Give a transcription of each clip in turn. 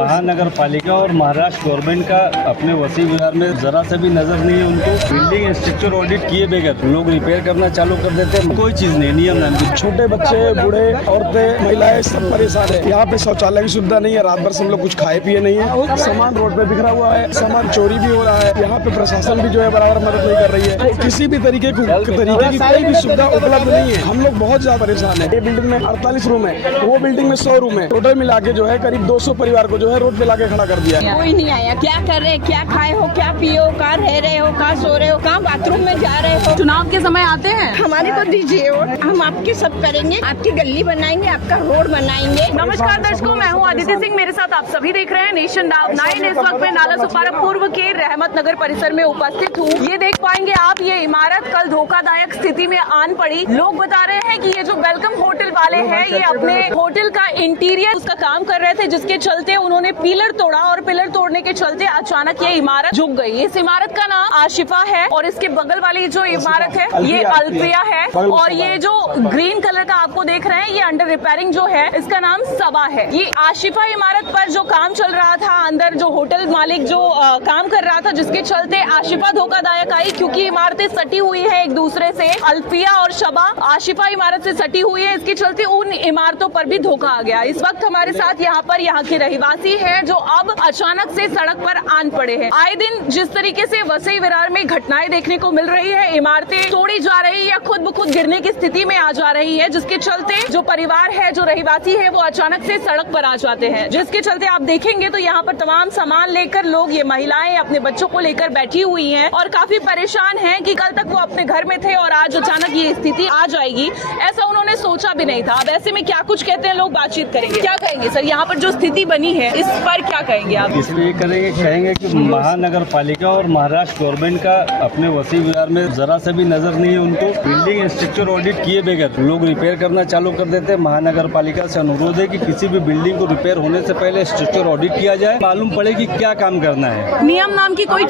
महानगर पालिका और महाराष्ट्र गवर्नमेंट का अपने वसी विहार में जरा से भी नजर नहीं है उनको। बिल्डिंग स्ट्रक्चर ऑडिट किए बगैर लोग रिपेयर करना चालू कर देते हैं। कोई चीज नहीं, नियम नहीं। छोटे बच्चे, बूढ़े, औरतें, महिलाएं सब परेशान है। यहाँ पे शौचालय की सुविधा नहीं है। रात भर से हम लोग कुछ खाए पिए नहीं है। सामान रोड पे बिखरा हुआ है, सामान चोरी भी हो रहा है। यहाँ पे प्रशासन भी जो है बराबर मदद नहीं कर रही है। किसी भी तरीके की कोई भी सुविधा उपलब्ध नहीं है। हम लोग बहुत ज्यादा परेशान है। ये बिल्डिंग में 48 रूम है, वो बिल्डिंग में 100 रूम है। टोटल मिला के जो है करीब 200 परिवार को जो है रोड पे लाके खड़ा कर दिया। कोई नहीं आया। क्या कर रहे, क्या खाए हो, क्या पिए हो, कहाँ रह रहे हो, कहाँ सो रहे हो, कहाँ बाथरूम में जा रहे हो। चुनाव के समय आते हैं, हमारे को दीजिए और हम आपके सब करेंगे। आपकी गली बनाएंगे, आपका रोड बनाएंगे। नमस्कार दर्शकों, मैं हूं अदिति सिंह। मेरे साथ आप सभी देख रहे हैं नेशन नाउ 9। इस वक्त मैं नाला सुपारा पूर्व के रहमत नगर परिसर में उपस्थित हूं। ये देख पाएंगे आप, ये इमारत कल धोखादायक स्थिति में आन पड़ी। लोग बता रहे हैं कि ये जो वेलकम होटल वाले हैं, ये अपने होटल का इंटीरियर उसका काम कर रहे थे, जिसके चलते उन्होंने पिलर तोड़ा और पिलर तोड़ने के चलते अचानक ये इमारत झुक गई। इस इमारत का नाम आशिफा है और इसके बगल वाली जो इमारत है ये अल्फिया है। और ये जो ग्रीन कलर का आपको देख रहे हैं, ये अंडर रिपेयरिंग जो है, इसका नाम सबा है। ये आशिफा इमारत पर जो काम चल रहा था, अंदर जो होटल मालिक जो काम कर रहा था, जिसके चलते आशिफा धोखादायक आई, क्योंकि इमारतें सटी हुई है एक दूसरे से। अल्फिया और शबा आशिफा इमारत से सटी हुई है, इसके चलते उन इमारतों पर भी धोखा आ गया। इस वक्त हमारे साथ यहाँ के रहवासी है जो अब अचानक से सड़क पर आन पड़े हैं। आए दिन जिस तरीके से वसई विरार में घटनाएं देखने को मिल रही है, इमारतें तोड़ी जा रही या खुद ब खुद गिरने की स्थिति में आ जा रही है, जिसके चलते जो परिवार है, जो रहवासी है, वो अचानक से सड़क पर आ जाते हैं। जिसके चलते आप देखेंगे तो यहाँ पर तमाम सामान लेकर लोग, ये महिलाएं अपने बच्चों को लेकर बैठी हुई हैं और काफी परेशान हैं कि कल तक वो अपने घर में थे और आज अचानक ये स्थिति आ जाएगी, ऐसा उन्होंने सोचा भी नहीं था। अब ऐसे में क्या कुछ कहते हैं लोग, बातचीत करेंगे। क्या कहेंगे सर, यहाँ पर जो स्थिति बनी है इस पर क्या कहेंगे आप? इसलिए कहेंगे कि महानगर पालिका और महाराष्ट्र गवर्नमेंट का अपने वसी विहार में जरा से भी नजर नहीं है उनको। बिल्डिंग स्ट्रक्चर ऑडिट किए बगैर लोग रिपेयर करना चालू कर देते हैं। महानगर पालिका से अनुरोध है कि किसी भी बिल्डिंग को रिपेयर होने से पहले स्ट्रक्चर ऑडिट किया जाए, मालूम पड़े कि क्या काम करना है। नियम नाम की कोई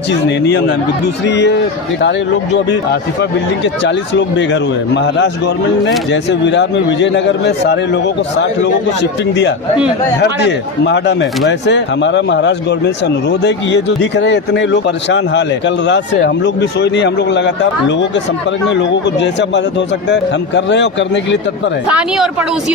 चीज नहीं, नियम नाम की। दूसरी, ये सारे लोग जो अभी आसिफा बिल्डिंग के 40 लोग बेघर हुए। महाराष्ट्र गवर्नमेंट ने जैसे विरार में, विजयनगर में सारे लोगों को 60 लोगों को शिफ्टिंग दिया, घर दिए महाडा में, वैसे हमारा महाराष्ट्र गवर्नमेंट से अनुरोध है कि ये जो दिख रहे इतने लोग परेशान हाल है। कल रात से हम लोग भी सोए नहीं। हम लोग लगातार लोगों के संपर्क में, लोगों को जैसा मदद हो सकता है हम कर रहे हैं और करने के लिए तत्पर है, स्थानीय और पड़ोसी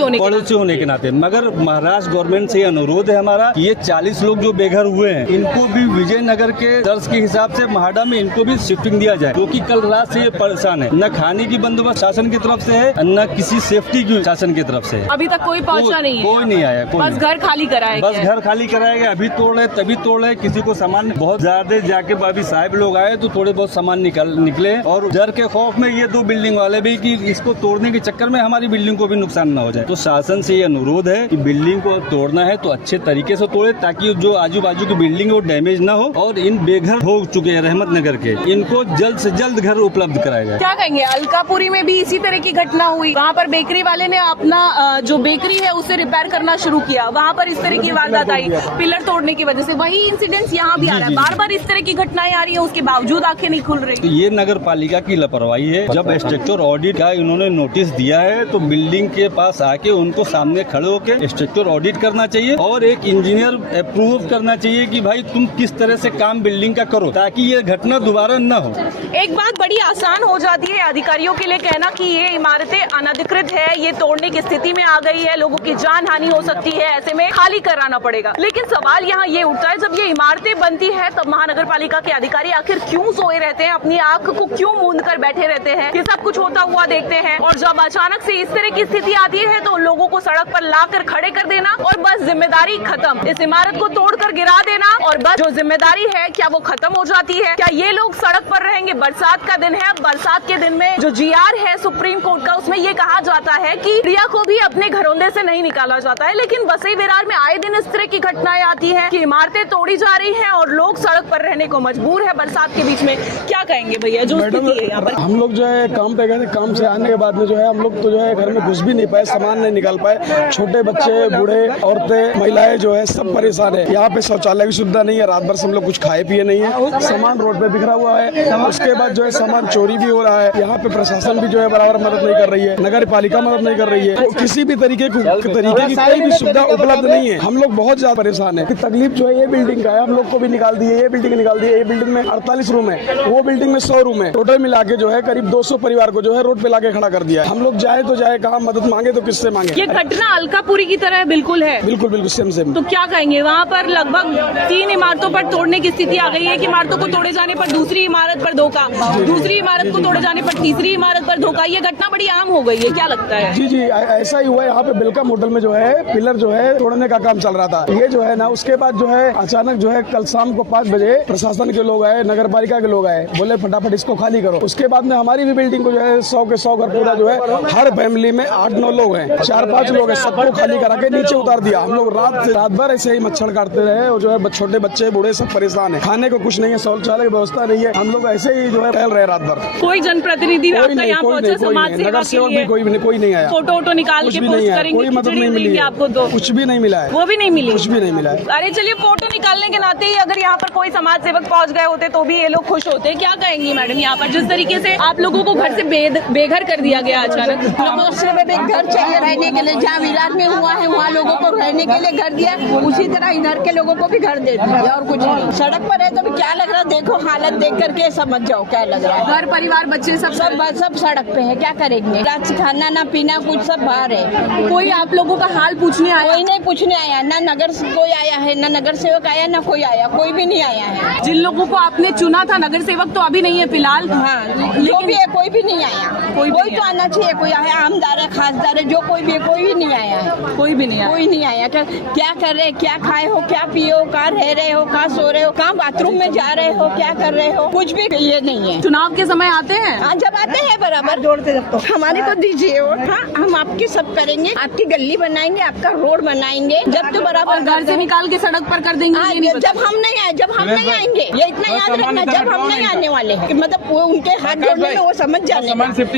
होने के नाते। मगर महाराष्ट्र गवर्नमेंट से अनुरोध है हमारा, ये 40 लोग जो बेघर हुए हैं, इनको भी विजयनगर के दर्ज के हिसाब से महाडा में इनको भी शिफ्टिंग दिया जाए, क्योंकि कल रात से ये परेशान है। न खाने की बंदोबस्त शासन की तरफ से है, न किसी सेफ्टी की शासन की तरफ से है। अभी तक कोई पहुंचा नहीं है, कोई नहीं आया, बस घर खाली कराया, बस घर खाली कराएगा। अभी तोड़ रहे, तभी तोड़ रहे। किसी को सामान बहुत ज्यादा जाके अभी साहब लोग आए तो थोड़े बहुत सामान निकले और डर के खौफ में ये 2 बिल्डिंग वाले भी कि इसको तोड़ने के चक्कर में हमारी बिल्डिंग को भी नुकसान न हो जाए। तो शासन से ये अनुरोध है कि बिल्डिंग को तोड़ना है तो अच्छे तरीके से तोड़े, ताकि जो आजू बाजू की बिल्डिंग वो डैमेज ना हो। और इन बेघर हो चुके हैं रहमत नगर के, इनको जल्द से जल्द घर उपलब्ध कराया जाए। क्या कहेंगे? अलकापुरी में भी इसी तरह की घटना हुई। वहाँ पर बेकरी वाले ने अपना जो बेकरी है उसे रिपेयर करना शुरू किया, वहाँ पर इस तरह की वारदात आई पिलर तोड़ने की वजह से। वही इंसिडेंट्स यहाँ भी आ रहा है, बार बार इस तरह की घटनाएं आ रही है, उसके बावजूद आंखें नहीं खुल रही। तो ये नगर पालिका की लापरवाही है। जब स्ट्रक्चर ऑडिट का इन्होंने नोटिस दिया है तो बिल्डिंग के पास आके उनको सामने खड़े होकर स्ट्रक्चर ऑडिट करना चाहिए और एक इंजीनियर अप्रूव करना चाहिए कि भाई तुम किस तरह से काम बिल्डिंग का करो, ताकि ये घटना दोबारा न हो। एक बात बड़ी आसान हो जाती है अधिकारियों के लिए कहना कि ये इमारतें अनधिकृत है, ये तोड़ने की स्थिति में आ गई है, लोगों की जान हानि हो सकती है, ऐसे में खाली कराना पड़ेगा। लेकिन सवाल यहाँ ये उठता है, जब ये इमारतें बनती है तब महानगर पालिका के अधिकारी आखिर क्यों सोए रहते हैं, अपनी आंख को क्यों मूंद कर बैठे रहते हैं, ये सब कुछ होता हुआ देखते हैं। और जब अचानक से इस तरह की स्थिति आती है तो लोगों को सड़क पर लाकर खड़े कर देना और बस जिम्मेदारी खत्म, इस इमारत को तोड़कर गिरा देना और बस जो जिम्मेदारी है क्या वो खत्म हो जाती है? क्या ये लोग सड़क पर रहेंगे? बरसात का दिन है, बरसात के दिन में जो GR है सुप्रीम कोर्ट का, उसमें ये कहा जाता है कि प्रिया को भी अपने घरौंदे से नहीं निकाला जाता है। लेकिन वसई विरार में आए दिन इस तरह की घटनाएं आती हैं कि इमारतें तोड़ी जा रही हैं और लोग सड़क पर रहने को मजबूर है बरसात के बीच में। क्या कहेंगे भैया जो स्थिति है यहाँ पर? हम लोग जो है काम पे गए थे, काम से आने के बाद में जो है हम लोग तो जो है घर में घुस भी नहीं पाए, सामान नहीं निकाल पाए। छोटे बच्चे, बूढ़े, औरतें, महिलाएं जो है सब परेशान है। यहाँ पे शौचालय की सुविधा नहीं है। रात भर से हम लोग कुछ खाए पिए नहीं है। सामान रोड पे बिखरा हुआ है। उसके बाद जो है सामान चोरी भी हो रहा है। यहाँ पे प्रशासन भी जो है बराबर मदद नहीं कर रही है, नगर पालिका मदद नहीं कर रही है। तो किसी भी तरीके की कोई भी सुविधा उपलब्ध नहीं है। है। हम लोग बहुत ज्यादा परेशान है। तकलीफ जो है ये बिल्डिंग का है, हम लोग को भी निकाल दी है, ये बिल्डिंग निकाल दी है। ये बिल्डिंग में 48 रूम है, वो बिल्डिंग में 100 रूम है। टोटल मिला के जो है करीब 200 परिवार को जो है रोड पे लाके खड़ा कर दिया है। हम लोग जाए तो जाए कहाँ, मदद मांगे तो किससे मांगे। ये घटना अलकापुरी की तरह बिल्कुल है। बिल्कुल बिल्कुल सेम। तो क्या कहेंगे, वहाँ पर लगभग 3 इमारतों पर तोड़ने की स्थिति आ गई है। एक इमारतों को तोड़े जाने पर दूसरी इमारत पर धोखा, दूसरी इमारत को तोड़े जाने पर तीसरी इमारत पर धोखा। ये घटना बड़ी आम हो गई है, क्या लगता है? जी ऐसा ही हुआ है। यहाँ पे वेलकम होटल में जो है पिलर जो है तोड़ने का काम चल रहा था। ये जो है ना, उसके बाद जो है अचानक जो है कल शाम को 5 बजे प्रशासन के लोग आए, नगर पालिका के लोग आए, बोले फटाफट इसको खाली करो। उसके बाद में हमारी भी बिल्डिंग को जो है 100 के 100 घर पूरा जो है, हर फैमिली में 8-9 लोग हैं, 4-5 लोग हैं, सबको खाली करा के नीचे उतार दिया। हम लोग रात भर ऐसे ही मच्छर काटते रहे और जो है छोटे बच्चे बूढ़े सब परेशान है। खाने को कुछ नहीं है, शौचालय की व्यवस्था नहीं है। हम लोग ऐसे ही जो है टहल रहे रात भर। कोई जनप्रतिनिधि आपका यहाँ पहुंचा समाज नगर सेवक भी कोई नहीं आया। फोटो निकाल के पोस्ट करेंगे, कोई मदद नहीं मिली आपको तो कुछ भी नहीं मिला है, वो भी नहीं मिली, कुछ भी नहीं मिला है। अरे चलिए, फोटो निकालने के नाते ही अगर यहाँ पर कोई समाज सेवक पहुँच गए होते तो भी ये लोग खुश होते। क्या कहेंगी मैडम, यहाँ पर जिस तरीके से आप लोगों को घर से बेघर कर दिया गया अचानक? लोगों को सिर्फ एक घर चाहिए रहने के लिए। जहाँ विराट में हुआ है वहाँ लोगों को रहने के लिए घर दिया, उसी तरह इधर के लोगों को भी घर दे दिया और कुछ नहीं। सड़क पर है तो भी क्या लग रहा है, देखो हालत देख करके समझ जाओ क्या लग रहा है। घर परिवार बच्चे सब सब सड़क पे है, क्या करेंगे? खाना ना पीना कुछ सब बाहर है। कोई आप लोगों का हाल पूछने आया? कोई नहीं पूछने आया, ना नगर से कोई आया है, ना नगर सेवक आया, ना कोई आया, कोई भी नहीं आया है। जिन लोगों को आपने चुना था, नगर सेवक तो अभी नहीं है फिलहाल। हाँ, जो भी है कोई भी नहीं आया। कोई तो आना चाहिए, कोई आया आमदार है, खासदार है, जो कोई भी है, कोई भी नहीं आया है। कोई भी नहीं आया, कोई नहीं आया। क्या कर रहे, क्या खाए हो, क्या पिए हो, कहाँ रह रहे हो, कहाँ सो रहे हो, कहाँ बाथरूम में जा रहे हो, क्या कर रहे हो, कुछ भी ये नहीं है। चुनाव के समय आते हैं? हाँ, जब आते हैं बराबर जोड़ते जब तो हमारे को दीजिए वोट। हाँ, हम आपकी सब करेंगे, आपकी गली बनाएंगे, आपका रोड बनाएंगे, जब तो बराबर घर से निकाल के सड़क पर कर देंगे। जब हम नहीं आए, जब हम नहीं आएंगे, ये इतना याद रखना, जब हम नहीं आने वाले हैं। मतलब वो उनके हाथ जोड़ने में वो समझ जाने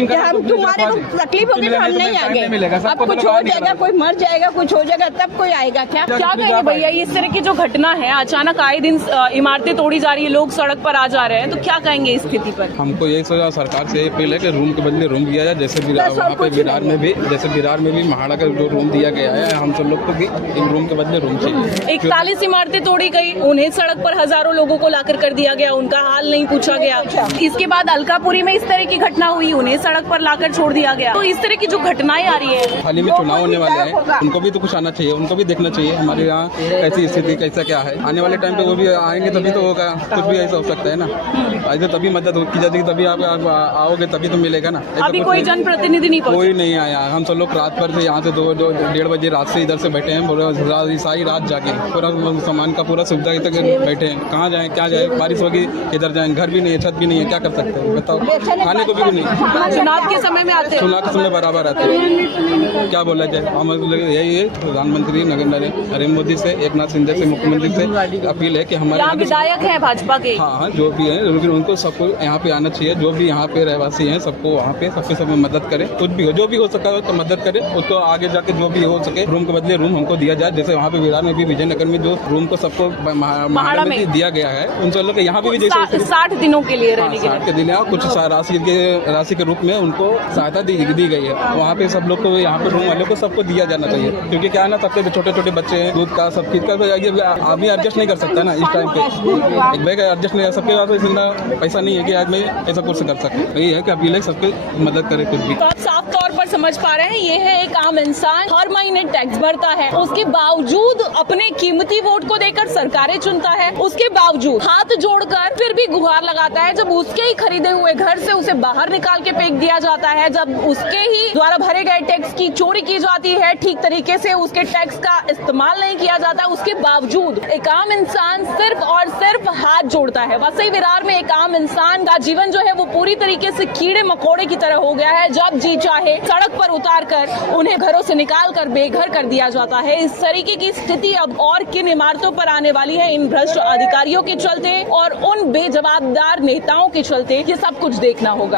कि हम तुम्हारे को तकलीफ होगी तो हम नहीं आएंगे। अब कुछ हो जाएगा, कोई मर जाएगा, कुछ हो जाएगा, तब कोई आएगा क्या? क्या कहेंगे भैया, इस तरह की जो घटना है, अचानक आए दिन इमारतें तोड़ी जा रही है, लोग सड़क पर आ जा रहे हैं, तो क्या कहेंगे इस स्थिति पर? हमको यही सोचा सरकार से अपील है कि रूम के बदले रूम दिया जाए, जैसे वहाँ पे विरार में भी महाड़ा का जो रूम दिया गया है, हम सब लोग को भी रूम के बदले रूम चाहिए। 41 इमारतें तोड़ी गई, उन्हें सड़क पर हजारों लोगों को लाकर कर दिया गया, उनका हाल नहीं पूछा गया। इसके बाद अलकापुरी में इस तरह की घटना हुई, उन्हें सड़क पर लाकर छोड़ दिया गया। तो इस तरह की जो घटनाएं आ रही है, हाल ही में चुनाव होने वाले हैं, उनको भी तो कुछ आना चाहिए, उनको भी देखना चाहिए हमारे यहाँ कैसी स्थिति कैसा क्या है। आने वाले टाइम पे वो भी आएंगे तभी तो होगा, कुछ भी ऐसा हो सकता है ना। ऐसे तभी मदद की जाती है, तभी आप आओगे तभी तो मिलेगा ना। अभी कोई जनप्रतिनिधि नहीं पहुंचा? कोई नहीं आया। हम सब लोग रात भर से यहाँ से 1:30 बजे रात से इधर से बैठे हैं, सारी रात जाके पूरा सामान का पूरा सुविधा तक बैठे हैं। कहाँ जाएं, क्या जाए, बारिश होगी इधर जाएं, घर भी नहीं है, छत भी नहीं है, क्या कर सकते हैं बताओ? खाने को भी नहीं। चुनाव के समय में आते हैं, चुनाव के समय बराबर आते हैं, क्या बोला जाए? हम यही है प्रधानमंत्री नरेंद्र मोदी से, एकनाथ शिंदे से, मुख्यमंत्री से अपील है कि हमारे यहाँ विधायक है भाजपा के। हाँ, जो भी है लेकिन उनको सबको यहाँ पे आना चाहिए, जो भी यहाँ पे रहवासी हैं सबको वहाँ पे सबके सब मदद करे, कुछ भी हो, जो भी हो सका तो मदद करे, उसको आगे जाके जो भी हो सके रूम के बदले रूम हमको दिया जाए। जैसे वहाँ पे विरार में भी, विजयनगर में जो रूम को सबको महाड़ा में दिया गया है, उन सब लोग यहाँ पे भी जैसे 60 दिनों के लिए रहने के लिए 60 के दिन कुछ राशि के रूप में उनको सहायता दी गई है। वहाँ पे सब लोग को, यहाँ पे रूम वालों को सबको दिया जाना चाहिए, क्योंकि क्या है ना, सबके छोटे बच्चे हैं, दूध का सब चीज का आदमी एडजस्ट नहीं कर सकता ना इस टाइम पे। एक बैग एडजस्ट नहीं, सबके पास इतना पैसा नहीं है कि आदमी ऐसा कुछ कर सके। यही है कि अपील है सबके मदद करे कुछ भी। तो आप साफ तौर पर समझ पा रहे हैं, ये है एक आम इंसान, हर महीने टैक्स भरता है, उसके बावजूद अपने कीमती वोट को देकर सरकारें चुनता है, उसके बावजूद हाथ जोड़कर फिर भी गुहार लगाता है जब उसके ही खरीदे हुए घर से उसे बाहर निकाल के फेंक दिया जाता है, जब उसके ही द्वारा भरे गए टैक्स की चोरी की जाती है, ठीक तरीके से उसके टैक्स का इस्तेमाल नहीं किया जाता। उसके बावजूद एक आम इंसान सिर्फ और सिर्फ हाथ जोड़ता है। वसई विरार में एक आम इंसान का जीवन जो है वो पूरी तरीके से कीड़े मकोड़े की तरह हो गया है। जब जी चाहे सड़क पर उतार कर उन्हें घरों से निकाल कर बेघर कर दिया जाता है। इस तरीके की स्थिति अब और किन इमारतों पर आने वाली है, इन भ्रष्ट अधिकारियों के चलते और उन बेजवाबदार नेताओं के चलते, ये सब कुछ देखना होगा।